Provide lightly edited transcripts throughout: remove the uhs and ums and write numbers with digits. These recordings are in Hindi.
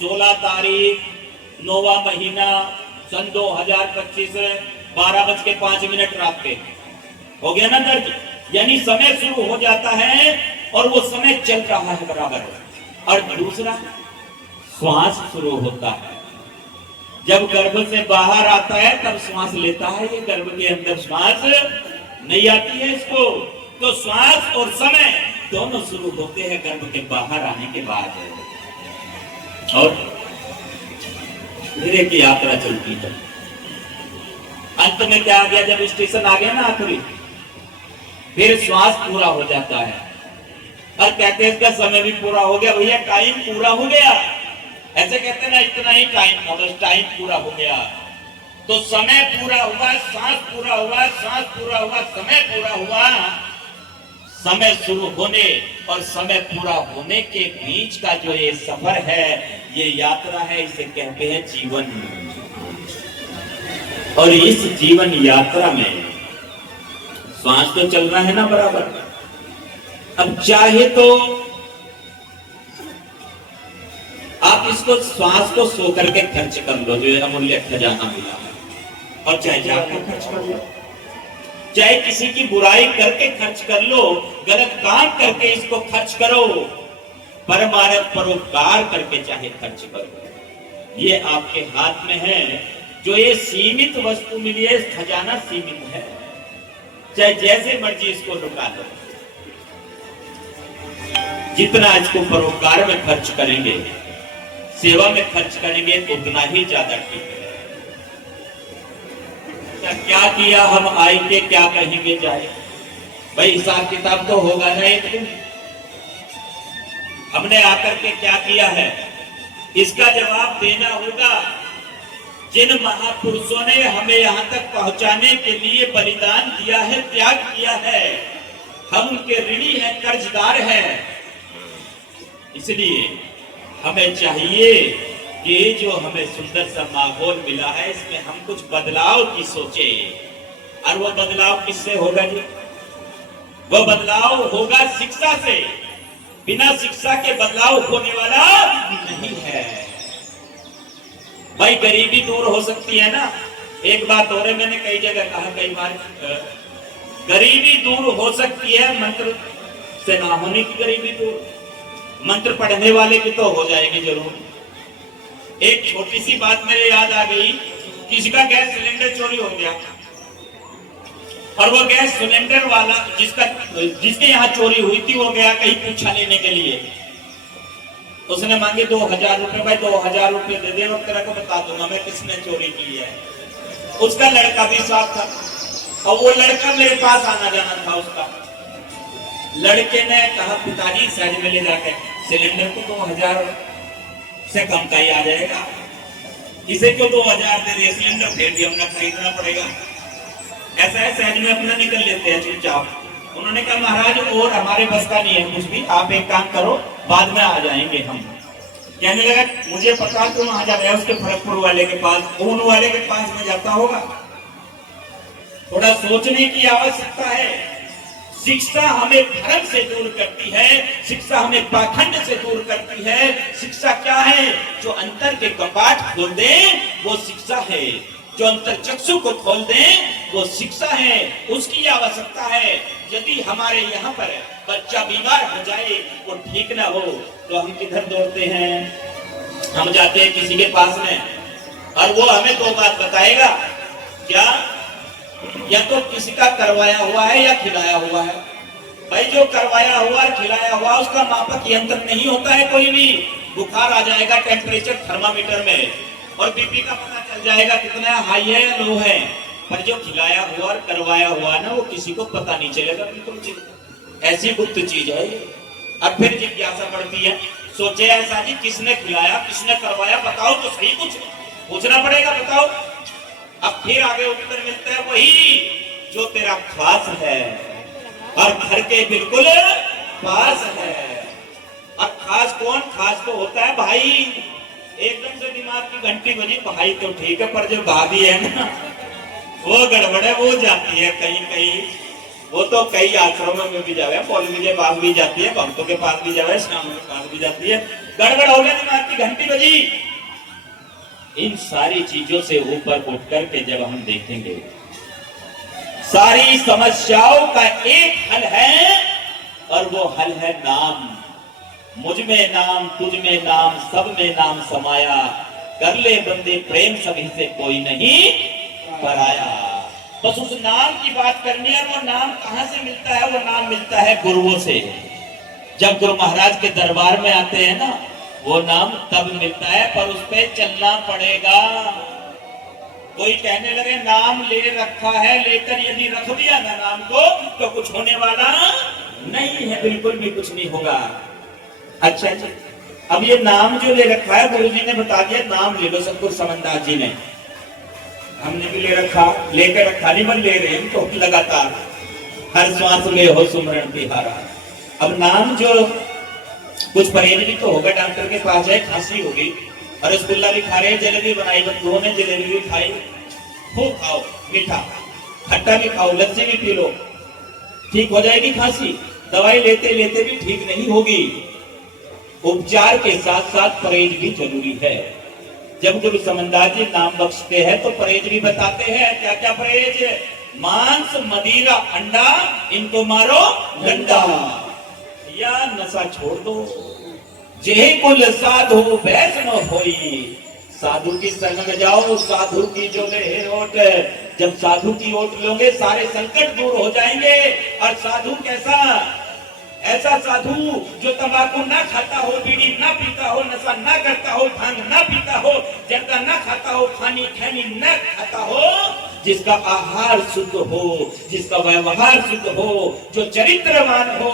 16 तारीख 9वां महीना सन 2025 12:05 रात के हो गया ना दर्ज, यानी समय शुरू हो जाता है और वो समय चल रहा है बराबर। और दूसरा श्वास शुरू होता है, जब गर्भ से बाहर आता है तब श्वास लेता है, ये गर्भ के अंदर श्वास नहीं आती है इसको। तो श्वास और समय दोनों शुरू होते हैं गर्भ के बाहर आने के बाद, और धीरे की यात्रा चलती है। अंत में क्या आ गया, जब स्टेशन आ गया ना आखिरी, फिर श्वास पूरा हो जाता है और कहते हैं इसका समय भी पूरा हो गया। भैया टाइम पूरा हो गया, ऐसे कहते हैं ना, इतना ही टाइम, टाइम पूरा हो गया। तो समय पूरा हुआ, सांस पूरा हुआ, सांस पूरा हुआ, समय पूरा हुआ। समय शुरू होने और समय पूरा होने के बीच का जो ये सफर है, ये यात्रा है, इसे कहते हैं जीवन। और इस जीवन यात्रा में श्वास तो चल रहा है ना बराबर। अब चाहे तो आप इसको श्वास को सो करके खर्च कर लो, जो है अमूल्य खजाना मिला है, और चाहे जाकर खर्च कर लो, चाहे किसी की बुराई करके खर्च कर लो, गलत काम करके इसको खर्च करो, परमार्थ परोपकार करके चाहे खर्च करो, ये आपके हाथ में है। जो ये सीमित वस्तु मिली है, खजाना सीमित है, चाहे जैसे मर्जी इसको लुटा दो। जितना इसको परोपकार में खर्च करेंगे, सेवा में खर्च करेंगे, उतना ही ज्यादा ठीक है। क्या किया हम आएंगे, क्या कहेंगे जाए, भाई हिसाब किताब तो होगा ना एक दिन। हमने आकर के क्या किया है, इसका जवाब देना होगा। जिन महापुरुषों ने हमें यहां तक पहुंचाने के लिए बलिदान दिया है, त्याग किया है, हम उनके ऋणी हैं, कर्जदार हैं। इसलिए हमें चाहिए कि जो हमें सुंदर सा माहौल मिला है, इसमें हम कुछ बदलाव की सोचे। और वो बदलाव किससे होगा जी? वो बदलाव होगा शिक्षा से। बिना शिक्षा के बदलाव होने वाला नहीं है। भाई गरीबी दूर हो सकती है ना, एक बात और है, मैंने कई जगह कहा, कई बार, गरीबी दूर हो सकती है, मंत्र से ना होने की गरीबी दूर, मंत्र पढ़ने वाले की तो हो जाएगी जरूर। एक छोटी सी बात मेरे याद आ गई, किसी का गैस सिलेंडर चोरी हो गया, और वो गैस सिलेंडर वाला जिसके यहाँ चोरी हुई थी, वो गया कहीं पूछा लेने के लिए। उसने मांगे 2000 रुपए, भाई 2000 रुपए दे दे और तेरा को बता दूंगा मैं किसने चोरी की है। उसका लड़का भी साथ था, और वो लड़का मेरे पास आना जाना था उसका। लड़के ने कहा, पिताजी साइड में ले जाके सिलेंडर को 2000 से कम का ही आ जाएगा, इसे क्यों 2000 दे दिए, सिलेंडर फिर भी हमने खरीदना पड़ेगा। ऐसा है, सहज में अपना निकल लेते हैं चुपचाप। उन्होंने कहा, महाराज और हमारे बस का नहीं है कुछ भी, आप एक काम करो, बाद में आ जाएंगे हम। कहने लगा, मुझे पता तुम वहां जा रहे हो, उसके फरकपुर वाले के पास, ऊन वाले के पास में जाता होगा। थोड़ा सोचने की आवश्यकता है। शिक्षा हमें धर्म से दूर करती है, शिक्षा हमें पाखंड से दूर करती है। शिक्षा क्या है? जो अंतर के कपाट खोल दे वो शिक्षा है, जो अंतर चक्षु को खोल दे वो शिक्षा है, उसकी आवश्यकता है। यदि हमारे यहाँ पर बच्चा बीमार हो जाए, वो ठीक ना हो, तो हम किधर दौड़ते हैं? हम जाते हैं किसी के पास में, और वो हमें दो बात बताएगा, क्या? या तो किसी का करवाया हुआ है या खिलाया हुआ है। भाई जो करवाया हुआ और खिलाया हुआ, उसका मापक यंत्र नहीं होता है कोई भी। बुखार आ जाएगा टेम्परेचर थर्मामीटर में, और बीपी का पता चल जाएगा कितना हाई है या लो है। पर जो खिलाया हुआ और करवाया हुआ ना, वो किसी को पता नहीं चलेगा बिल्कुल। ऐसी गुप्त चीज है। अब फिर जिज्ञासा बढ़ती है, सोचे ऐसा जी, किसने खिलाया किसने करवाया, बताओ तो सही, कुछ पूछना पड़ेगा, बताओ। अब फिर आगे उत्तर मिलता है, वही जो तेरा खास है और घर के बिल्कुल पास है। अब खास कौन? खास तो होता है भाई। एकदम से दिमाग की घंटी बजी, भाई तो ठीक है, पर जो भाभी है ना, वो गड़बड़ है, वो जाती है कहीं कहीं। वो तो कई आश्रमों में भी जावे, मौलवी के पास भी जाती है, भक्तों के पास भी जावे, श्यामों के पास भी जाती है। गड़बड़ हो गया, दिमाग की घंटी बजी। इन सारी चीजों से ऊपर उठ करके जब हम देखेंगे, सारी समस्याओं का एक हल है, और वो हल है नाम। मुझ में नाम, तुझ में नाम, सब में नाम समाया, कर ले बंदे प्रेम सभी से कोई नहीं पराया। बस उस नाम की बात करनी है। वो नाम कहां से मिलता है? वो नाम मिलता है गुरुओं से। जब गुरु महाराज के दरबार में आते हैं ना, वो नाम तब मिलता है, पर उस पर चलना पड़ेगा। कोई कहने लगे नाम ले रखा है, लेकर यदि रख दिया ना नाम को, तो कुछ होने वाला नहीं है, बिल्कुल भी कुछ नहीं होगा। अच्छा जी, अब ये नाम जो ले रखा है, गुरु जी ने बता दिया नाम ले लो, सतगुरु समनदास जी ने, हमने भी ले रखा, लेकर रखा नहीं, बन ले रहे हैं तो लगातार, हर श्वास ले हो सुमरण तिहारा। अब नाम जो, कुछ परहेज भी तो होगा, डॉक्टर के पास जाए, खांसी होगी और रसगुल्ला भी खा रहे, जलेबी बनाई बंधुओं ने, जलेबी भी खाई, खूब खाओ मीठा, खट्टा भी खाओ, लस्सी भी पी लो, ठीक हो जाएगी खांसी। दवाई लेते लेते भी ठीक नहीं होगी। उपचार के साथ साथ परहेज भी जरूरी है। जब गुरु समनदास जी नाम बख्शते हैं तो परहेज भी बताते हैं। क्या क्या परहेज? मांस, मदिरा, अंडा, इनको मारो डंडा, या नशा छोड़ दो। जे कुल साधु वैष्णव होई, साधु की संग में जाओ, साधु की जो ले ओट। जब साधु की ओट लोगे, सारे संकट दूर हो जाएंगे। और साधु कैसा? ऐसा साधु जो तंबाकू ना खाता हो, बीड़ी ना पीता हो, नशा ना करता हो, भांग ना पीता हो, जर्दा ना खाता हो, खानी खैनी ना खाता हो, जिसका आहार शुद्ध हो, जिसका व्यवहार शुद्ध हो, जो चरित्रवान हो।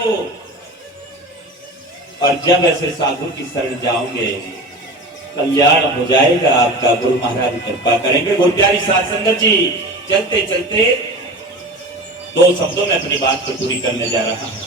और जब ऐसे साधु की शरण जाओगे, कल्याण हो जाएगा आपका। गुरु महाराज कृपा करेंगे। गुरु प्यारी साध संगत जी, चलते चलते 2 शब्दों में अपनी बात को पूरी करने जा रहा हूं।